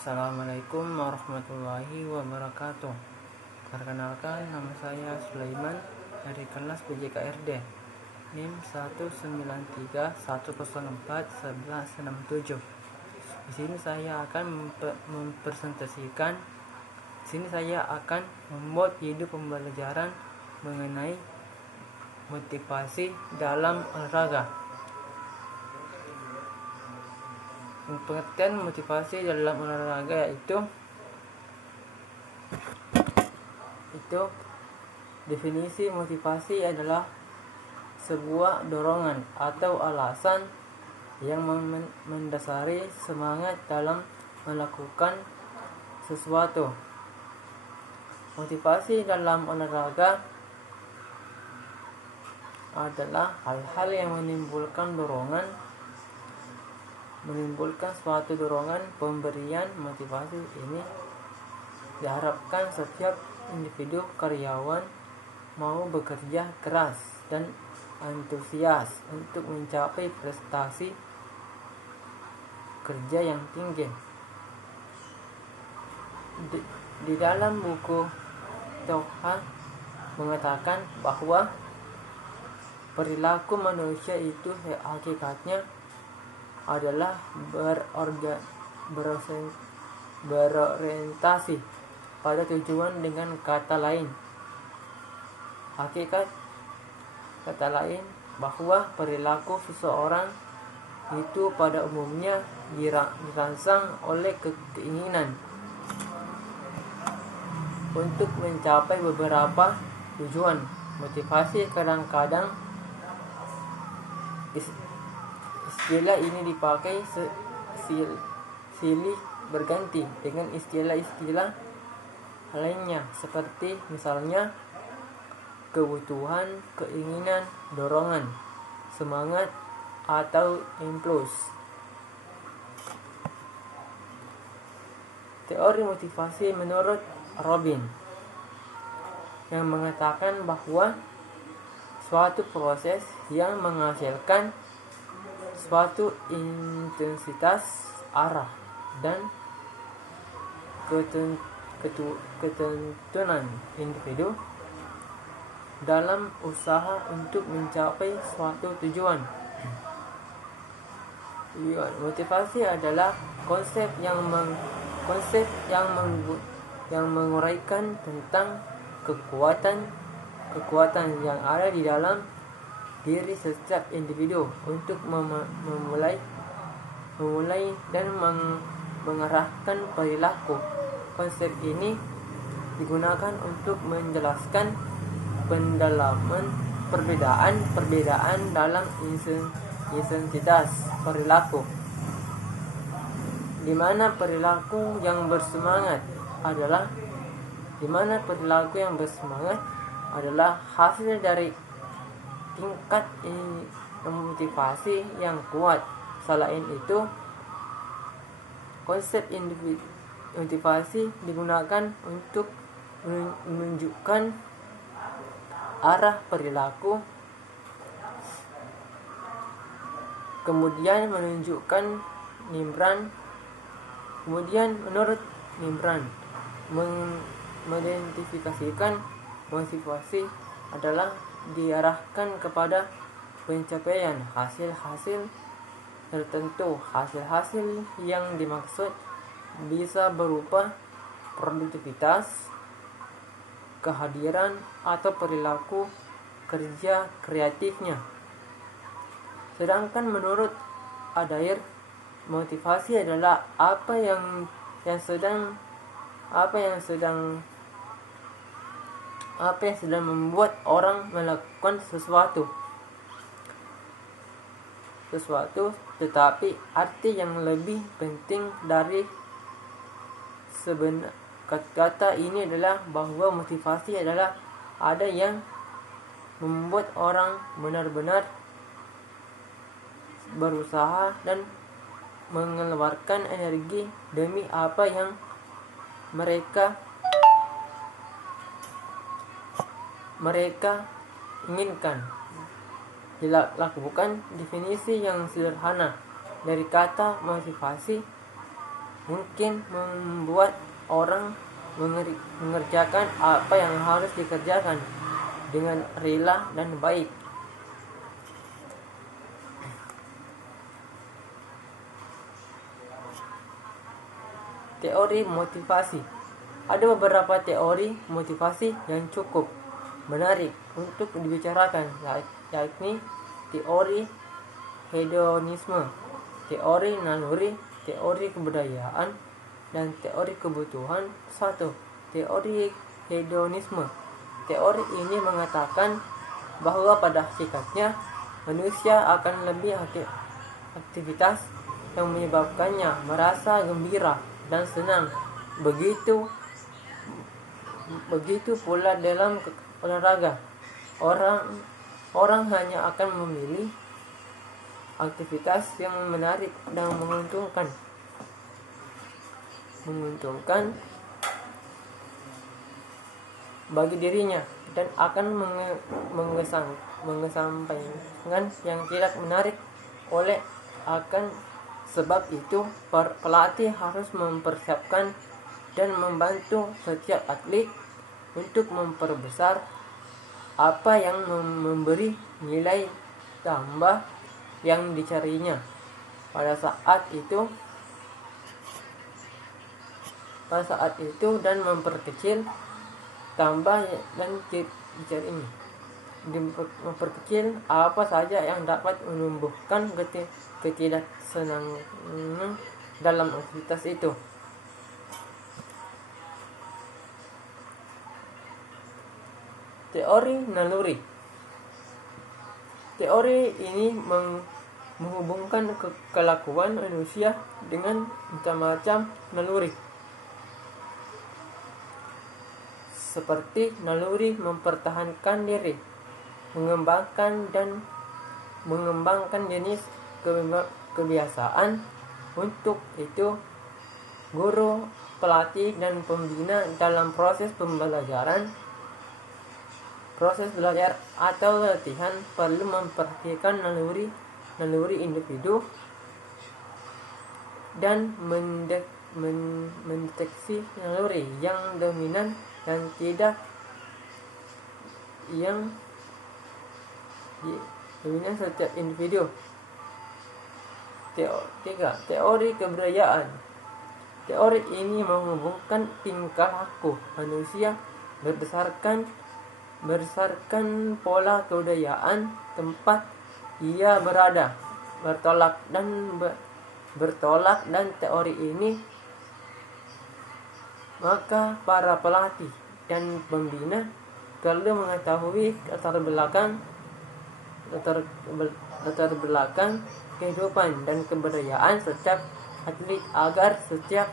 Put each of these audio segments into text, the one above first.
Assalamualaikum warahmatullahi wabarakatuh. Perkenalkan, nama saya Sulaiman dari kelas PJKRD NIM 19310411167. Di sini saya akan mempresentasikan. Di sini saya akan membuat video pembelajaran mengenai motivasi dalam olahraga. Pengertian motivasi dalam olahraga itu definisi motivasi adalah sebuah dorongan atau alasan yang mendasari semangat dalam melakukan sesuatu. Motivasi dalam olahraga adalah hal-hal yang menimbulkan suatu dorongan. Pemberian motivasi ini diharapkan setiap individu karyawan mau bekerja keras dan antusias untuk mencapai prestasi kerja yang tinggi. Di dalam buku Toha mengatakan bahwa perilaku manusia itu hakikatnya adalah berorientasi pada tujuan. Dengan kata lain, bahwa perilaku seseorang itu pada umumnya dirangsang oleh keinginan untuk mencapai beberapa tujuan. Motivasi kadang-kadang istilah ini dipakai silih berganti dengan istilah-istilah lainnya, seperti misalnya kebutuhan, keinginan, dorongan, semangat, atau impuls. Teori motivasi menurut Robin yang mengatakan bahwa suatu proses yang menghasilkan suatu intensitas, arah, dan ketentuan individu dalam usaha untuk mencapai suatu tujuan. Motivasi adalah konsep yang menguraikan tentang kekuatan yang ada di dalam diri setiap individu untuk memulai dan mengarahkan perilaku. Konsep ini digunakan untuk menjelaskan pendalaman perbedaan dalam intensitas perilaku, di mana perilaku yang bersemangat adalah hasil dari tingkat motivasi yang kuat. Selain itu, konsep motivasi digunakan untuk menunjukkan arah perilaku, kemudian menurut Nimran mengidentifikasikan motivasi adalah diarahkan kepada pencapaian hasil-hasil tertentu. Hasil-hasil yang dimaksud bisa berupa produktivitas, kehadiran, atau perilaku kerja kreatifnya. Sedangkan menurut Adair, motivasi adalah apa yang sedang membuat orang melakukan sesuatu, tetapi arti yang lebih penting dari kata ini adalah bahwa motivasi adalah ada yang membuat orang benar-benar berusaha dan mengeluarkan energi demi apa yang mereka inginkan dilakukan. Definisi yang sederhana dari kata motivasi mungkin membuat orang mengerjakan apa yang harus dikerjakan dengan rela dan baik. Teori motivasi. Ada beberapa teori motivasi yang cukup menarik untuk dibicarakan, yakni teori hedonisme, teori naluri, teori kebudayaan, dan teori kebutuhan. 1. Teori hedonisme. Teori ini mengatakan bahwa pada hakikatnya manusia akan lebih aktivitas yang menyebabkannya merasa gembira dan senang. Begitu pula dalam olahraga. Orang hanya akan memilih aktivitas yang menarik dan menguntungkan bagi dirinya, dan akan mengesampingkan yang tidak menarik. Akan sebab itu, pelatih harus mempersiapkan dan membantu setiap atlet untuk memperbesar apa yang memberi nilai tambah yang dicarinya pada saat itu dan memperkecil tambah dan dicarinya. Memperkecil apa saja yang dapat menumbuhkan ketidaksenangan dalam aktivitas itu. Teori naluri. Teori ini menghubungkan kelakuan manusia dengan macam-macam naluri, seperti naluri mempertahankan diri, mengembangkan jenis kebiasaan. Untuk itu, guru, pelatih, dan pembina dalam proses belajar atau latihan perlu memperhatikan naluri individu dan mendeteksi naluri yang dominan dan tidak yang dominan setiap individu. 3. Teori kebudayaan. Teori ini menghubungkan tingkah laku manusia berdasarkan pola kebudayaan tempat ia bertolak dan teori ini, maka para pelatih dan pembina perlu mengetahui latar belakang kehidupan dan kebudayaan setiap atlet agar setiap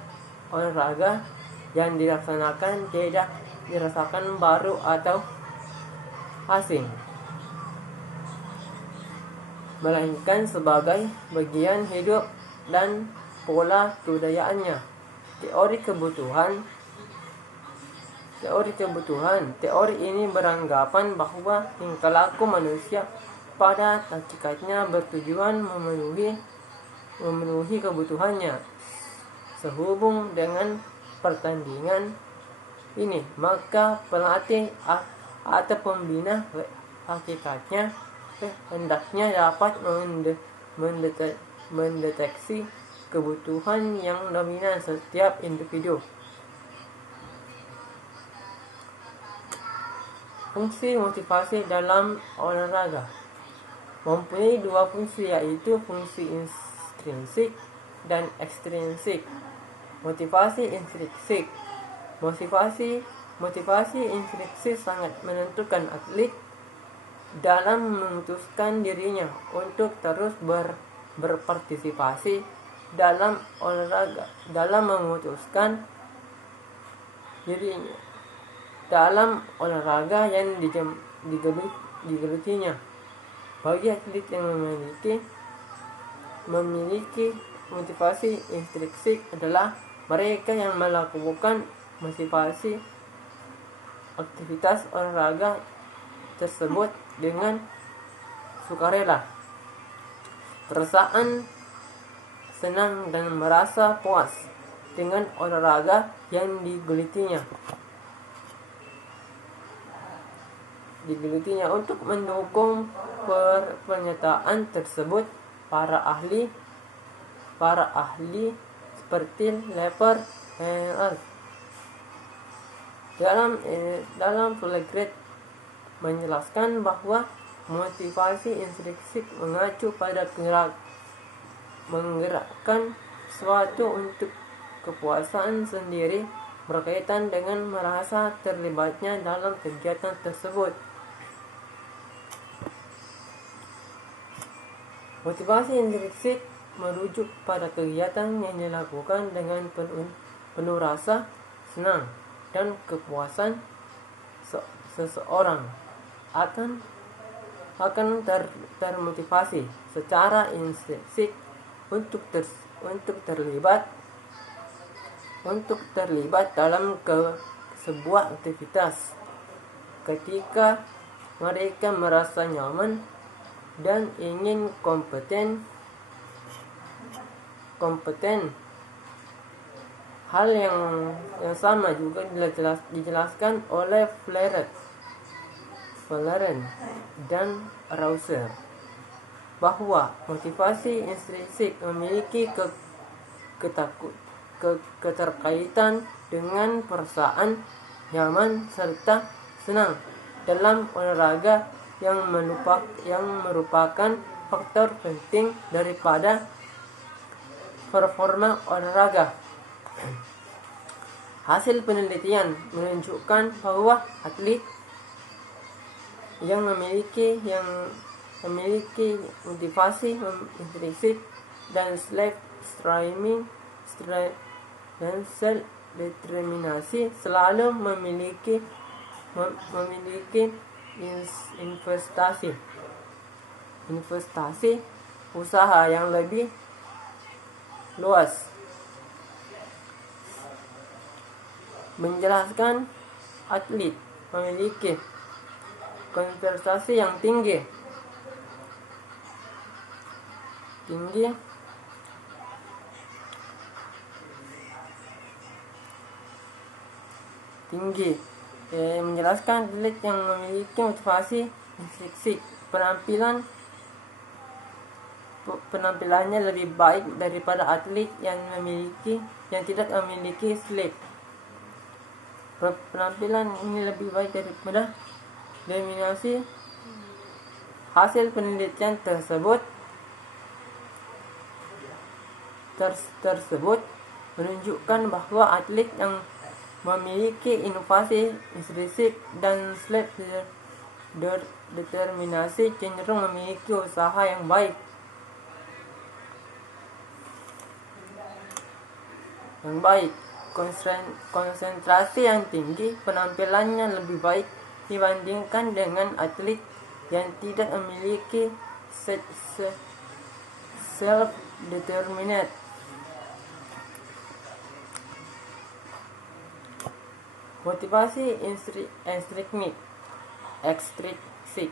olahraga yang dilaksanakan tidak dirasakan baru atau asing, melainkan sebagai bagian hidup dan pola kebudayaannya. Teori kebutuhan. Teori ini beranggapan bahwa tingkah laku manusia pada hakikatnya bertujuan memenuhi kebutuhannya. Sehubung dengan pertandingan ini, maka pelatih atau pembina hakikatnya hendaknya dapat mendeteksi kebutuhan yang dominan setiap individu. Fungsi motivasi dalam olahraga mempunyai 2 fungsi, yaitu fungsi intrinsik dan ekstrinsik. Motivasi intrinsik. Motivasi intrinsik sangat menentukan atlet dalam memutuskan dirinya untuk terus berpartisipasi dalam olahraga, dalam memutuskan dirinya dalam olahraga yang digelutinya. Bagi atlet yang memiliki motivasi intrinsik adalah mereka yang melakukan motivasi aktivitas olahraga tersebut dengan sukarela, perasaan senang dan merasa puas. dengan olahraga yang digelutinya. Untuk mendukung pernyataan tersebut, para ahli seperti Leper dalam Flegret menjelaskan bahwa motivasi intrinsik mengacu pada menggerakkan sesuatu untuk kepuasan sendiri berkaitan dengan merasa terlibatnya dalam kegiatan tersebut. Motivasi intrinsik merujuk pada kegiatan yang dilakukan dengan penuh rasa senang dan kepuasan. Seseorang akan termotivasi secara intrinsik untuk terlibat dalam sebuah aktivitas ketika mereka merasa nyaman dan ingin kompeten. Hal yang sama juga dijelaskan oleh Fleren dan Rausser bahwa motivasi intrinsik memiliki keterkaitan dengan perasaan nyaman serta senang dalam olahraga yang merupakan faktor penting daripada performa olahraga. Hasil penelitian menunjukkan bahwa atlet yang memiliki motivasi intrinsik dan self-determinasi selalu memiliki investasi usaha yang lebih luas. Menjelaskan atlet memiliki konsentrasi yang tinggi menjelaskan atlet yang memiliki motivasi intrinsik penampilannya lebih baik daripada atlet yang tidak memiliki slip. Penampilan ini lebih baik daripada dominasi. Hasil penelitian tersebut menunjukkan bahwa atlet yang memiliki inovasi intrinsik dan self-determinasi cenderung memiliki usaha yang baik. Konsentrasi yang tinggi penampilannya lebih baik dibandingkan dengan atlet yang tidak memiliki self-determinate. Motivasi ekstrinsik.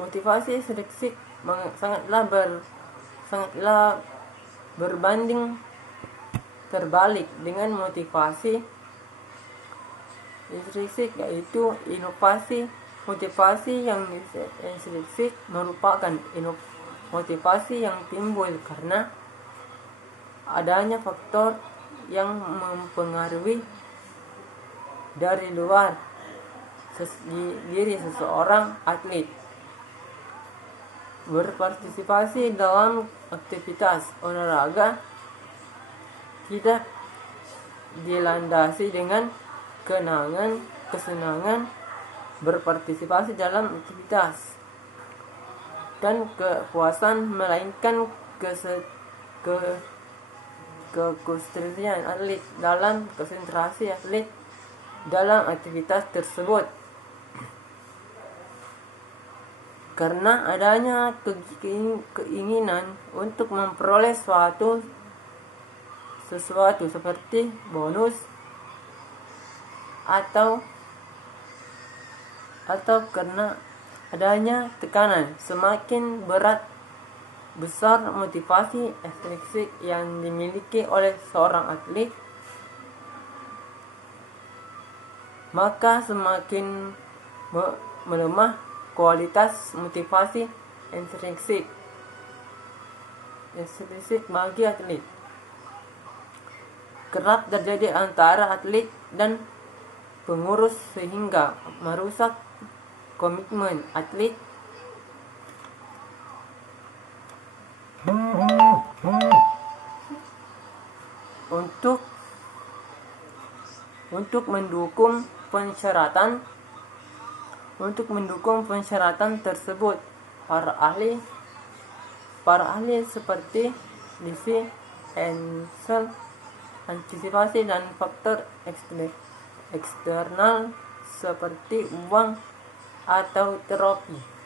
Motivasi intrinsik sangatlah berbanding terbalik dengan motivasi intrinsik, yaitu inovasi. Motivasi yang intrinsik merupakan motivasi yang timbul karena adanya faktor yang mempengaruhi dari luar diri seseorang atlet berpartisipasi dalam aktivitas olahraga tidak dilandasi dengan kesenangan berpartisipasi dalam aktivitas dan kepuasan, melainkan kekonsentrasian atlet dalam aktivitas tersebut. Karena adanya keinginan untuk memperoleh sesuatu seperti bonus atau karena adanya tekanan semakin berat besar motivasi ekstrinsik yang dimiliki oleh seorang atlet, maka semakin melemah kualitas motivasi intrinsik bagi atlet. Kerap terjadi antara atlet dan pengurus sehingga merusak komitmen atlet untuk mendukung persyaratan tersebut. Para ahli seperti Livy, Ansel, antisipasi dan faktor eksternal seperti uang atau terapi.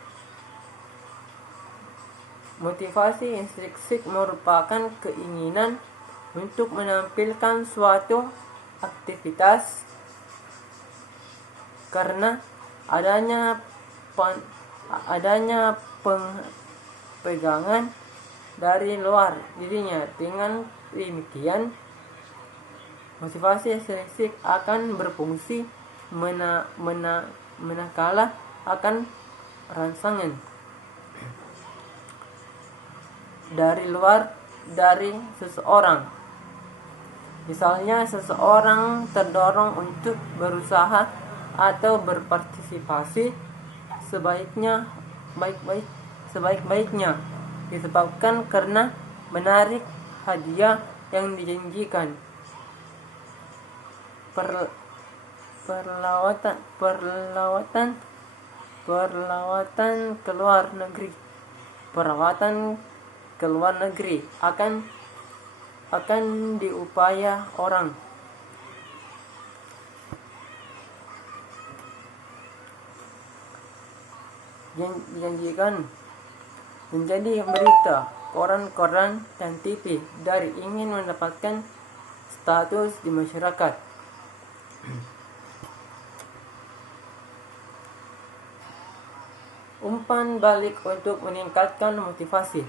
Motivasi intrinsik merupakan keinginan untuk menampilkan suatu aktivitas karena adanya pegangan dari luar dirinya. Dengan demikian, motivasi intrinsik akan berfungsi manakala akan rangsangan dari luar dari seseorang. Misalnya seseorang terdorong untuk berusaha atau berpartisipasi sebaik-baiknya disebabkan karena menarik hadiah yang dijanjikan, perawatan ke luar negeri akan diupaya orang. Dijanjikan menjadi berita koran dan TV dari ingin mendapatkan status di masyarakat. Umpan balik untuk meningkatkan motivasi.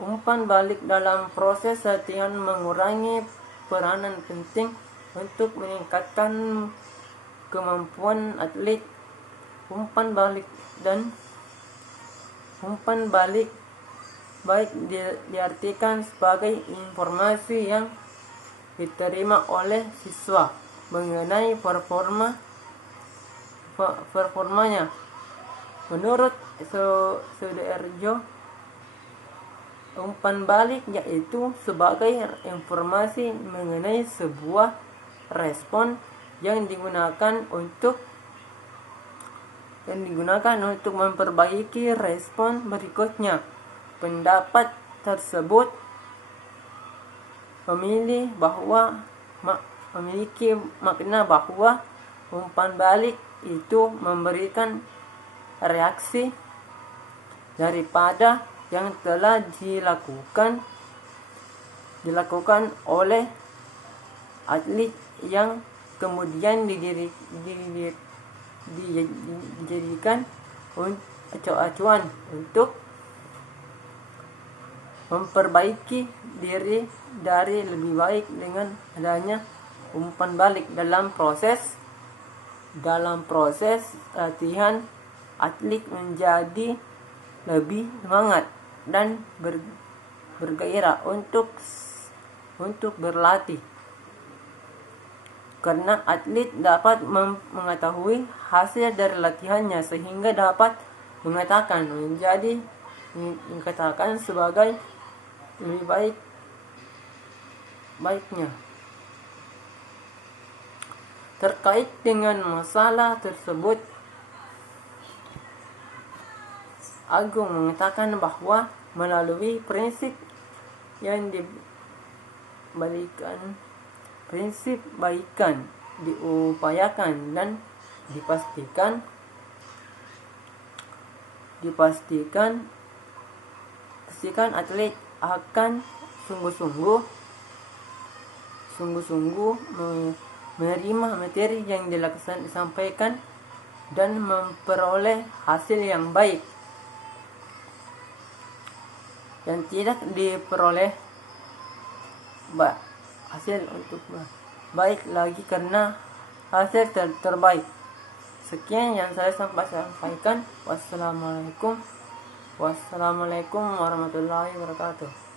Umpan balik dalam proses latihan mengurangi peranan penting untuk meningkatkan kemampuan atlet. Umpan balik baik diartikan sebagai informasi yang diterima oleh siswa mengenai performanya. Menurut Sudarjo, umpan balik yaitu sebagai informasi mengenai sebuah respon yang digunakan untuk memperbaiki respon berikutnya. Pendapat tersebut memiliki makna bahwa umpan balik itu memberikan reaksi daripada yang telah dilakukan oleh atlet yang kemudian dijadikan acuan untuk memperbaiki diri dari lebih baik. Dengan adanya umpan balik dalam proses latihan, atlet menjadi lebih semangat dan bergairah untuk berlatih. Karena atlet dapat mengetahui hasil dari latihannya sehingga dapat dikatakan sebagai lebih baiknya. Terkait dengan masalah tersebut, Agung mengatakan bahwa melalui prinsip baikan diupayakan dan dipastikan atlet akan sungguh-sungguh menerima materi yang disampaikan dan memperoleh hasil yang baik. dan tidak diperoleh hasil untuk baik lagi karena hasil terbaik. Sekian yang saya sampaikan. Wassalamualaikum warahmatullahi wabarakatuh.